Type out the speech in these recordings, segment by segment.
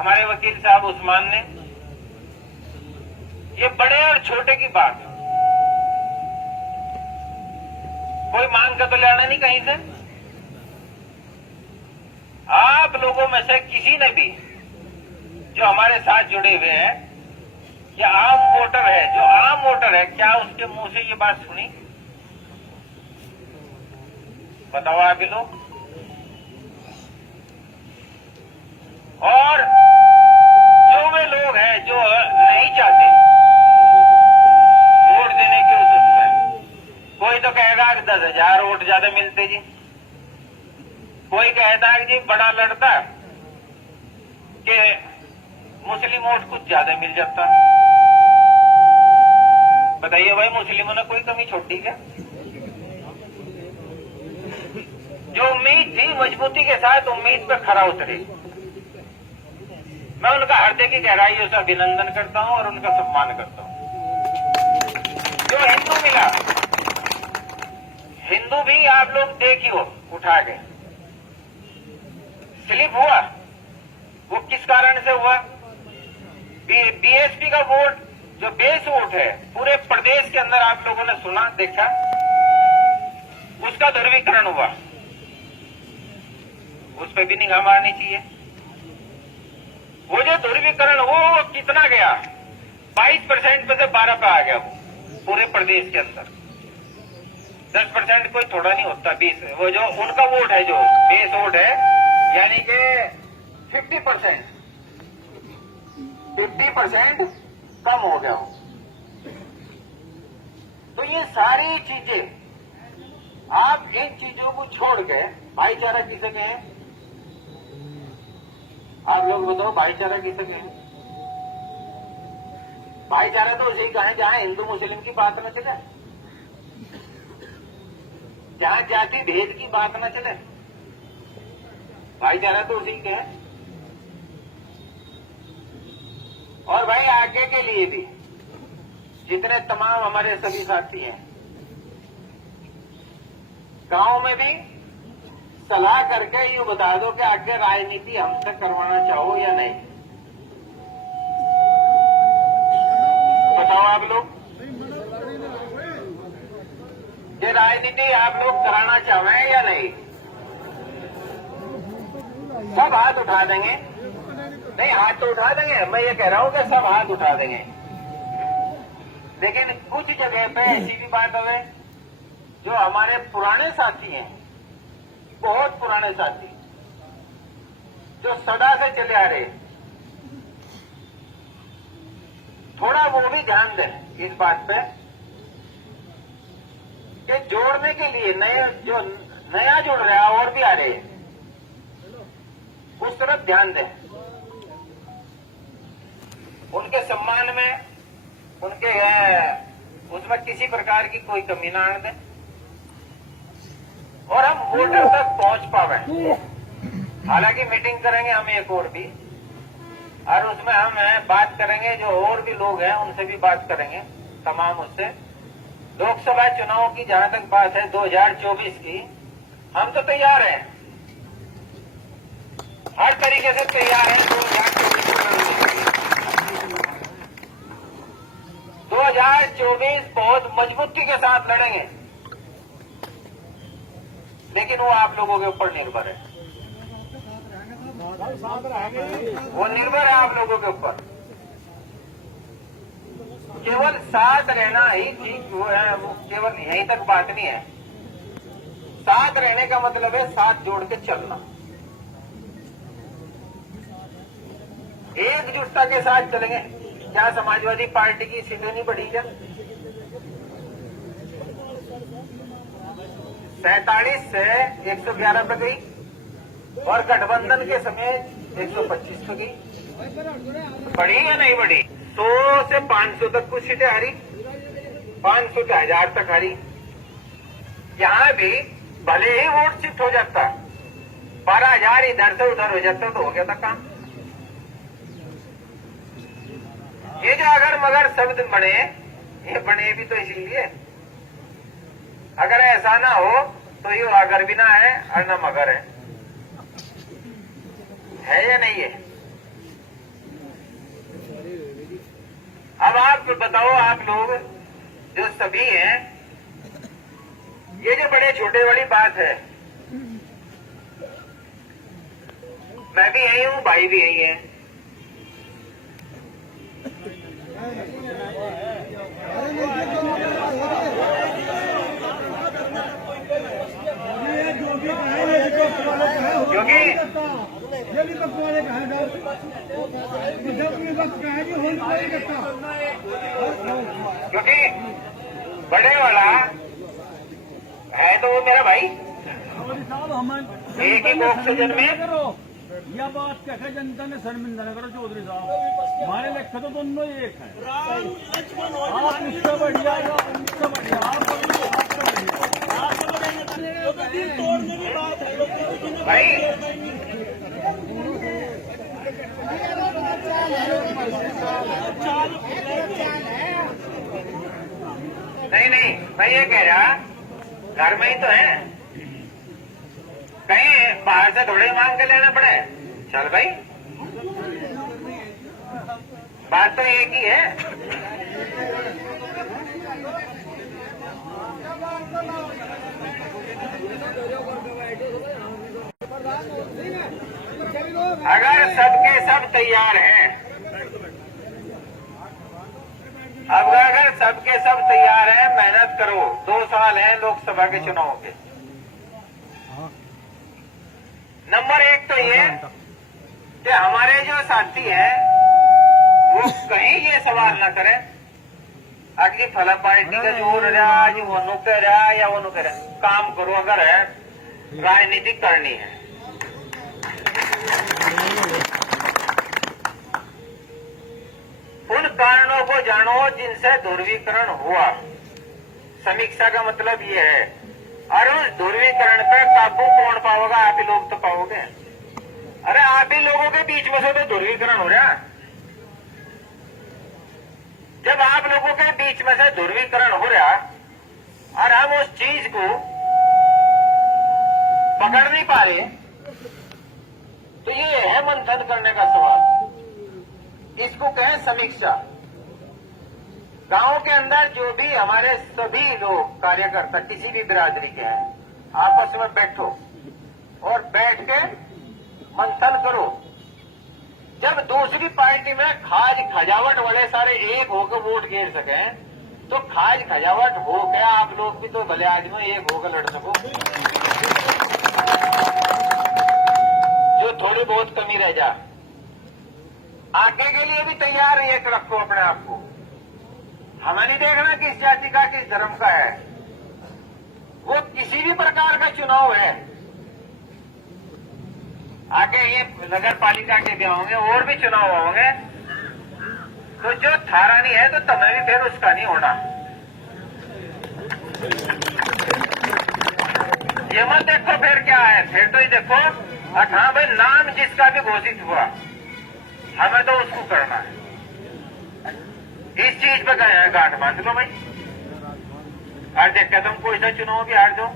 हमारे वकील साहब उस्मान ने, ये बड़े और छोटे की बात, कोई मांग का तो लेना नहीं कहीं से। आप लोगों में से किसी ने भी जो हमारे साथ जुड़े हुए हैं या आम वोटर है, जो आम वोटर है, क्या उसके मुंह से ये बात सुनी? बताओ आप लोग। और जो वे लोग हैं जो नहीं चाहते वोट देने की उत्सुकता है, कोई तो कहेगा कि 10,000 वोट ज्यादा मिलते जी, कोई कहता है कि जी बड़ा लड़ता कि मुस्लिम वोट कुछ ज्यादा मिल जाता। बताइए भाई, मुस्लिमों ने कोई कमी छोड़ दी क्या? जो उम्मीद थी मजबूती के साथ उम्मीद पर खरा उतरे। मैं उनका हृदय की गहराइयों से अभिनंदन करता हूं और उनका सम्मान करता हूं। जो हिंदू मिला, हिंदू भी आप लोग देखियो उठा गए, स्लिप हुआ, वो किस कारण से हुआ? बीएसपी का वोट जो बेस वोट है पूरे प्रदेश के अंदर आप लोगों ने सुना देखा, उसका ध्रुवीकरण हुआ, उस पर भी निगाह मारनी चाहिए। वो जो ध्रुवीकरण वो कितना गया? 22% पे से 12 पे आ गया वो पूरे प्रदेश के अंदर। 10% कोई थोड़ा नहीं होता, 20 वो जो उनका वोट है जो बेस वोट है, यानी कि 50% कम हो गया हो। तो ये सारी चीजें, आप इन चीजों को छोड़ के भाईचारा किसे कहें? आप लोग बताओ, भाईचारा किसे कहें? भाईचारा तो उसे कहें जहां हिंदू मुस्लिम की बात न चले, जहां जाति भेद की बात न चले, भाईचारा तो उसी के है। और भाई आगे के लिए भी जितने तमाम हमारे सभी साथी हैं, गांव में भी सलाह करके ये बता दो कि आगे राजनीति हमसे करवाना चाहो या नहीं। बताओ आप लोग, ये राजनीति आप लोग कराना चाहें या नहीं? सब हाथ उठा देंगे? नहीं, हाथ तो उठा देंगे, मैं ये कह रहा हूं कि सब हाथ उठा देंगे। लेकिन कुछ जगह पे ऐसी भी बात है जो हमारे पुराने साथी हैं, बहुत पुराने साथी जो सदा से चले आ रहे, थोड़ा वो भी ध्यान दें इस बात पे कि जोड़ने के लिए नए जो नया जुड़ रहा है और भी आ रहे हैं, उस तरफ ध्यान दें। उनके सम्मान में, उनके उसमें किसी प्रकार की कोई कमी ना आने दें और हम वोटर तक पहुंच पावे। हालांकि मीटिंग करेंगे हम एक और भी, और उसमें हम बात करेंगे, जो और भी लोग हैं उनसे भी बात करेंगे तमाम उससे। लोकसभा चुनाव की जहां तक बात है 2024 की, हम तो तैयार हैं, हर तरीके से तैयार हैं 2024 बहुत मजबूती के साथ लड़ेंगे, लेकिन वो आप लोगों के ऊपर निर्भर है, वो निर्भर है आप लोगों के ऊपर। केवल साथ रहना ही ठीक वो है, वो केवल यहीं तक बात नहीं है। साथ रहने का मतलब है साथ जोड़ के चलना, एकजुटता के साथ चलेंगे। क्या समाजवादी पार्टी की सीटें नहीं बढ़ी क्या? 47 से 111 पे गई और गठबंधन के समय 125 पे गई। बढ़ी या नहीं बढ़ी? 100 से 500 तक कुछ सीटें हारी, 500 से 1000 तक हारी। यहां भी भले ही वोट शिफ्ट हो जाता, 12,000 इधर से उधर हो जाता तो हो गया था काम। ये जो अगर मगर शब्द बने, ये बने भी तो इसीलिए, अगर ऐसा ना हो तो ये अगर भी ना है और ना मगर है या नहीं है? बताओ, आप लोग जो सभी हैं, ये जो बड़े छोटे वाली बात है, मैं भी यही हूँ, भाई भी यही है। क्योंकि बड़े वाला है तो वो मेरा भाई, एक ही ऑक्सीजन में। यह बात कहकर जनता ने शर्मिंदा न करो चौधरी साहब, हमारे लेखे तो दोनों ही एक है। आप इससे बढ़िया, इससे बढ़िया, भाई नहीं, मैं ये कह रहा, घर में ही तो है, कहीं बाहर से थोड़े मांग के लेना पड़े। चल भाई, बात तो एक ही है। अगर सबके सब तैयार हैं, अब अगर सबके सब तैयार हैं, मेहनत करो। 2 साल हैं लोकसभा के चुनाव के। नंबर 1 तो ये कि हमारे जो साथी हैं वो कहीं ये सवाल ना करें अगली फला पार्टी का जोर रहा, आज वो नु कह रहा या वो नु कह रहा। काम करो, अगर है राजनीति करनी है। उन कारणों को जानो जिनसे ध्रुवीकरण हुआ। समीक्षा का मतलब ये है, और उस ध्रुवीकरण पे काबू कौन पाओगा? आप ही लोग तो पाओगे। अरे आप ही लोगों के बीच में से तो ध्रुवीकरण हो रहा। जब आप लोगों के बीच में से ध्रुवीकरण हो रहा और हम उस चीज को पकड़ नहीं पा रहे, तो ये है मंथन करने का सवाल। इसको कहें समीक्षा। गांव के अंदर जो भी हमारे सभी लोग कार्यकर्ता किसी भी बिरादरी के हैं, आपस में बैठो और बैठ के मंथन करो। जब दूसरी पार्टी में खाज खजावट वाले सारे एक होकर वोट गिर सके, तो खाज खजावट हो गया, आप लोग भी तो भले आदमी एक होकर लड़ सको। जो थोड़ी बहुत कमी रह जा, आगे के लिए भी तैयार एक रखो अपने आप को। हमें नहीं देखना किस जाति का किस धर्म का है, वो किसी भी प्रकार का चुनाव है। आगे ये नगर पालिका के भी होंगे और भी चुनाव होंगे, तो जो थारा नहीं है तो तुम्हें भी फिर उसका नहीं होना। ये मत देखो फिर क्या है, फिर तो ये देखो हाँ भाई नाम जिसका भी घोषित हुआ हमें तो उसको करना है। इस चीज पे गए हैं, गांठ बांध लो भाई। और देख के तुम कोई सा चुनाव भी हार जाओ।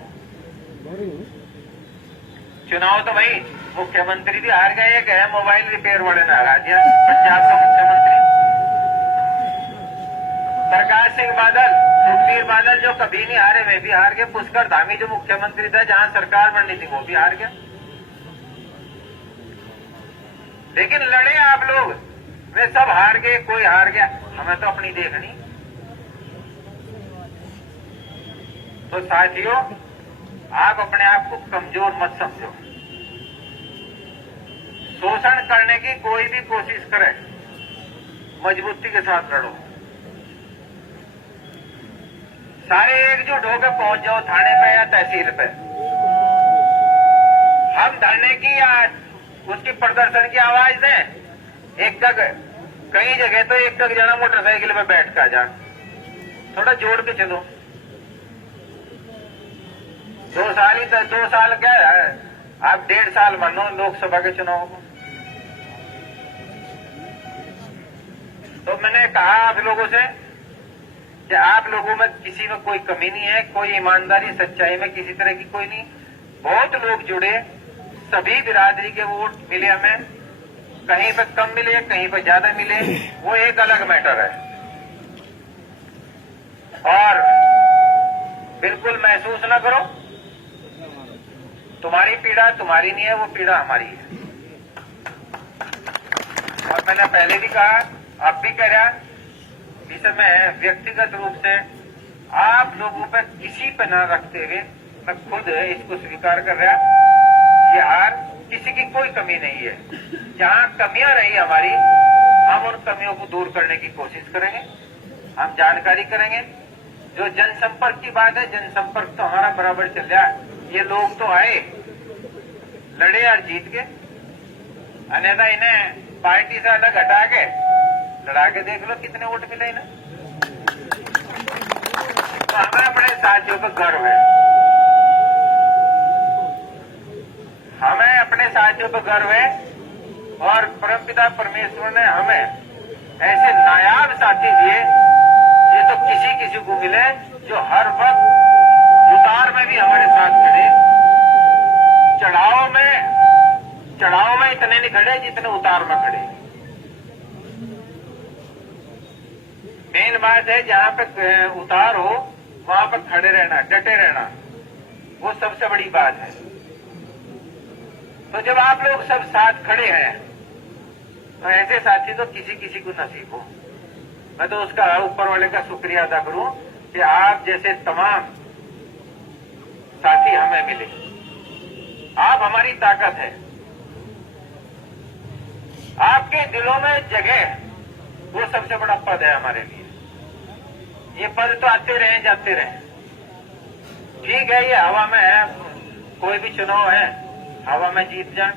चुनाव तो भाई मुख्यमंत्री भी हार गए, एक है मोबाइल रिपेयर वाले ने हरा दिया, पंजाब का मुख्यमंत्री प्रकाश सिंह बादल, सुखबीर बादल जो कभी नहीं हारे वे भी हार गए। पुष्कर धामी जो मुख्यमंत्री था जहां सरकार बननी थी वो भी हार गया। लेकिन लड़े आप लोग, वे सब हार गए, कोई हार गया। हमें तो अपनी देखनी। तो साथियों, आप अपने आप को कमजोर मत समझो। शोषण करने की कोई भी कोशिश करे, मजबूती के साथ लड़ो। सारे एकजुट होकर पहुंच जाओ थाने पे या तहसील पे। हम धरने की या उसकी प्रदर्शन की आवाज दें। एक तक कई जगह तो एक तक जाना मोटरसाइकिल पे बैठ कर जा, थोड़ा जोड़ के चलो। 2 साल ही 2 साल क्या है, आप 1.5 साल मानो लोकसभा के चुनाव को। तो मैंने कहा आप लोगों से कि आप लोगों में किसी में कोई कमी नहीं है, कोई ईमानदारी सच्चाई में किसी तरह की कोई नहीं। बहुत लोग जुड़े, सभी बिरादरी के वोट मिले हमें, कहीं पे कम मिले कहीं पे ज्यादा मिले, वो एक अलग मैटर है। और बिल्कुल महसूस न करो, तुम्हारी पीड़ा तुम्हारी नहीं है, वो पीड़ा हमारी है। और मैंने पहले भी कहा, अब भी कह रहा, इसे मैं व्यक्तिगत रूप से आप लोगों पर किसी पर न रखते हुए मैं खुद इसको स्वीकार कर रहा, ये हार किसी की कोई कमी नहीं है। जहां कमियां रही हमारी, हम उन कमियों को दूर करने की कोशिश करेंगे, हम जानकारी करेंगे। जो जनसंपर्क की बात है, जनसंपर्क तो हमारा बराबर चल रहा है। ये लोग तो आए, लड़े और जीत के, अन्यथा इन्हें पार्टी से अलग हटा के लड़ा के देख लो कितने वोट मिले इन्हें। तो हमें अपने साथियों पर गर्व है, हमें अपने साथियों पर गर्व है। और परमपिता परमेश्वर ने हमें ऐसे नायाब साथी दिए, ये तो किसी किसी को मिले, जो हर वक्त उतार में भी हमारे साथ खड़े। चढ़ाव में इतने नहीं खड़े जितने उतार में खड़े। मेन बात है, जहां पे उतार हो वहां पर खड़े रहना, डटे रहना, वो सबसे बड़ी बात है। तो जब आप लोग सब साथ खड़े हैं, तो ऐसे साथी तो किसी किसी को नसीब हो। मैं तो उसका ऊपर वाले का शुक्रिया अदा करूं कि आप जैसे तमाम साथी हमें मिले। आप हमारी ताकत है, आपके दिलों में जगह, वो सबसे बड़ा पद है हमारे लिए। ये पद तो आते रहे जाते रहे, ठीक है, ये हवा में है, कोई भी चुनाव है, हवा में जीत जाए।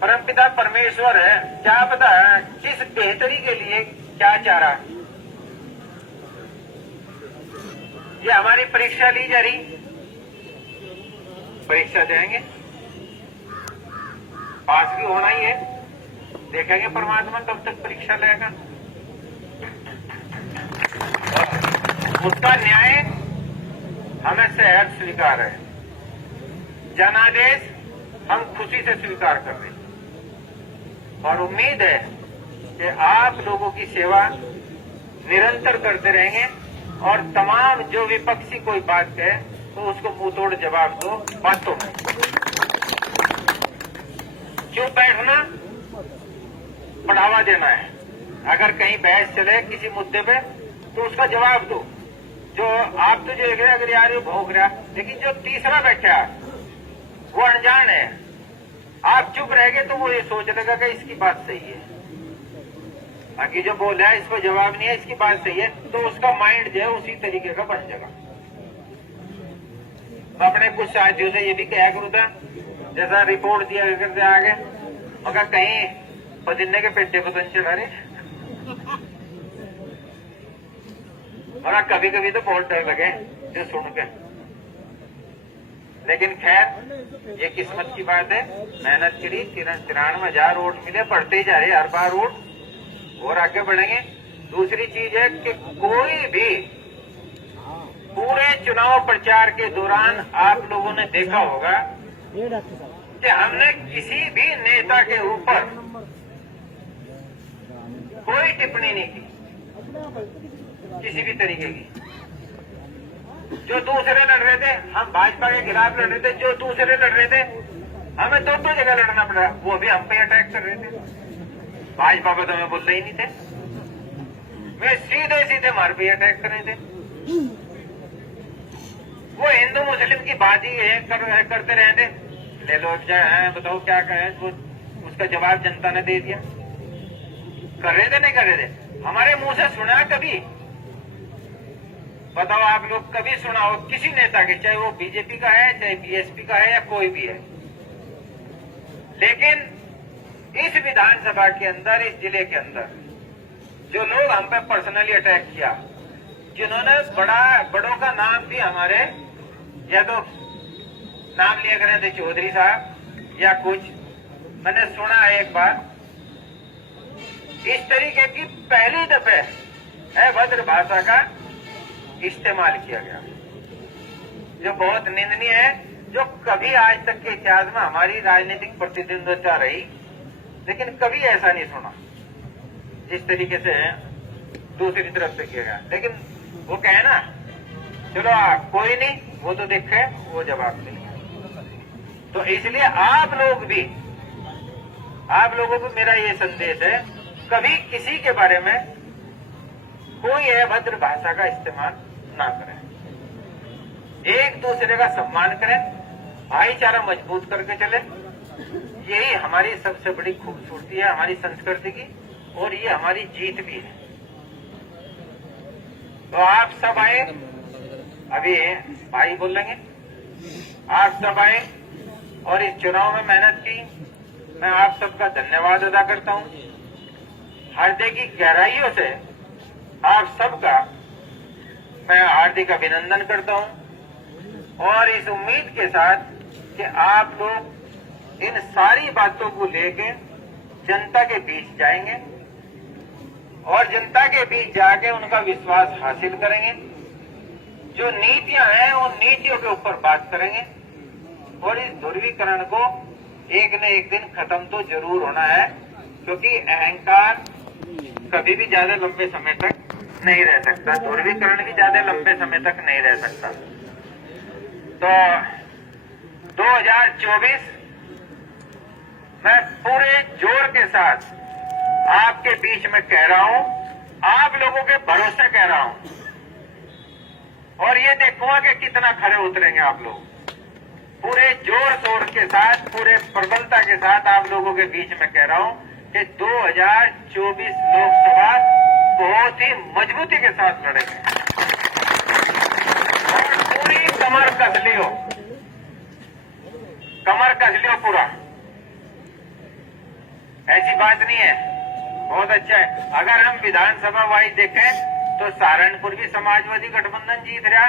परमपिता परमेश्वर है, क्या पता है किस बेहतरी के लिए क्या चाह रहा है। ये हमारी परीक्षा ली जा रही, परीक्षा देंगे, पास भी होना ही है, देखेंगे परमात्मा कब तक परीक्षा लेगा। उसका न्याय हमें सहज स्वीकार है, जनादेश हम खुशी से स्वीकार कर रहे हैं। और उम्मीद है कि आप लोगों की सेवा निरंतर करते रहेंगे। और तमाम जो विपक्षी कोई बात कहे तो उसको मुंह तोड़ जवाब दो बातों में। क्यों बैठना, बढ़ावा देना है। अगर कहीं बहस चले किसी मुद्दे पे तो उसका जवाब दो। जो आप तो जो देख रहे, अगर यार ये भोग रहा, लेकिन जो तीसरा बैठा वो अनजान है, आप चुप रह गए तो वो ये सोच लेगा कि इसकी बात सही है, बाकी जो बोला है इसको जवाब नहीं है, इसकी बात सही है, तो उसका माइंड जो है उसी तरीके का बन जाएगा। मैं अपने कुछ साथियों से ये भी कहा करूँ था, जैसा रिपोर्ट दिया करते आगे, मगर कहीं पदिन्ने के पेटे को तो चढ़ा रहे, मगर कभी कभी तो बहुत डर लगे जो सुन के। लेकिन खैर ये किस्मत की बात है, मेहनत करी, 93,000 वोट मिले, बढ़ते ही जा रहे हर बार वोट, और आगे बढ़ेंगे। दूसरी चीज है कि कोई भी पूरे चुनाव प्रचार के दौरान आप लोगों ने देखा होगा कि हमने किसी भी नेता के ऊपर कोई टिप्पणी नहीं की, किसी भी तरीके की। जो दूसरे लड़ रहे थे, हम भाजपा के खिलाफ लड़ रहे थे, जो दूसरे लड़ रहे थे हमें दो जगह लड़ना पड़ा, वो भी हम पे अटैक कर रहे थे। भाजपा को तो हमें बोलते ही नहीं थे, वे सीधे सीधे मार पे अटैक कर रहे थे। वो हिंदू मुस्लिम की बात ही करते रहे थे, ले लो जाए बताओ क्या कहें, वो उसका जवाब जनता ने दे दिया। कर रहे थे नहीं कर रहे थे, हमारे मुंह से सुना कभी? बताओ आप लोग कभी सुना हो किसी नेता के, चाहे वो बीजेपी का है, चाहे बीएसपी का है, या कोई भी है। लेकिन इस विधानसभा के अंदर, इस जिले के अंदर जो लोग हम पे पर्सनली अटैक किया, जिन्होंने बड़ों का नाम भी हमारे, या तो नाम लिया करें थे चौधरी साहब या कुछ, मैंने सुना एक बार इस तरीके की पहली दफे अभद्र भाषा का इस्तेमाल किया गया, जो बहुत निंदनीय है, जो कभी आज तक के इतिहास में हमारी राजनीतिक प्रतिद्वंद्विता रही, लेकिन कभी ऐसा नहीं सुना जिस तरीके से दूसरी तरफ से किया गया। लेकिन वो कहे ना चलो कोई नहीं, वो तो देखे, वो जवाब देंगे। तो इसलिए आप लोगों को मेरा ये संदेश है, कभी किसी के बारे में कोई अभद्र भाषा का इस्तेमाल ना करें, एक दूसरे का सम्मान करें, भाईचारा मजबूत करके चले। यही हमारी सबसे बड़ी खूबसूरती है हमारी संस्कृति की, और ये हमारी जीत भी है। तो आप सब आए, अभी भाई बोलेंगे, आप सब आए और इस चुनाव में मेहनत की, मैं आप सबका धन्यवाद अदा करता हूं। हृदय की गहराइयों से आप सबका मैं हार्दिक अभिनंदन करता हूं, और इस उम्मीद के साथ कि आप लोग इन सारी बातों को लेके जनता के बीच जाएंगे और जनता के बीच जाके उनका विश्वास हासिल करेंगे। जो नीतियां हैं उन नीतियों के ऊपर बात करेंगे, और इस ध्रुवीकरण को एक न एक दिन खत्म तो जरूर होना है, क्योंकि अहंकार कभी भी ज्यादा लंबे समय तक नहीं रह सकता, ध्रुवीकरण भी ज्यादा लंबे समय तक नहीं रह सकता। तो 2024 मैं पूरे जोर के साथ आपके बीच में कह रहा हूं, आप लोगों के भरोसे कह रहा हूं, और ये देखूंगा कि कितना खरे उतरेंगे आप लोग। पूरे जोर शोर के साथ, पूरे प्रबलता के साथ आप लोगों के बीच में कह रहा हूं कि 2024 लोकसभा बहुत ही मजबूती के साथ लड़ेंगे, और पूरी कमर कस लियो पूरा। ऐसी बात नहीं है, बहुत अच्छा है। अगर हम विधानसभा वाइज देखें तो सहारनपुर भी समाजवादी गठबंधन जीत रहा,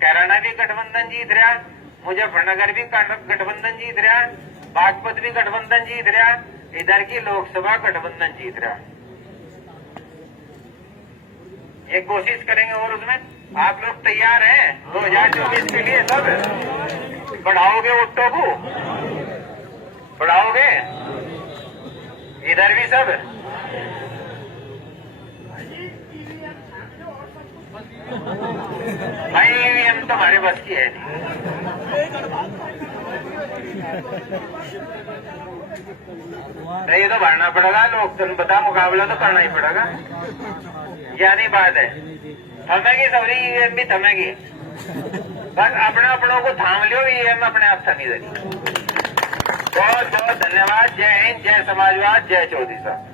कैराना भी गठबंधन जीत रहा, मुजफ्फरनगर भी गठबंधन जीत रहा, बागपत भी गठबंधन जीत रहा, इधर की लोकसभा गठबंधन जीत रहा। ये कोशिश करेंगे, और उसमें आप लोग तैयार हैं 2024 के लिए? सब बढ़ाओगे, वोटों को बढ़ाओगे, इधर भी सब। भाई ईवीएम तुम्हारे बस की है नहीं, तो ये तो भरना पड़ेगा, लोकतंत्र मुकाबला तो करना ही पड़ेगा, यानी बात है। थमेगी सवरी ईवीएम भी थमेगी, बस अपनों को थाम लियो, ईवीएम अपने आप थमी देगी। बहुत बहुत धन्यवाद। जय हिंद, जय समाजवाद, जय चौधरी साहब।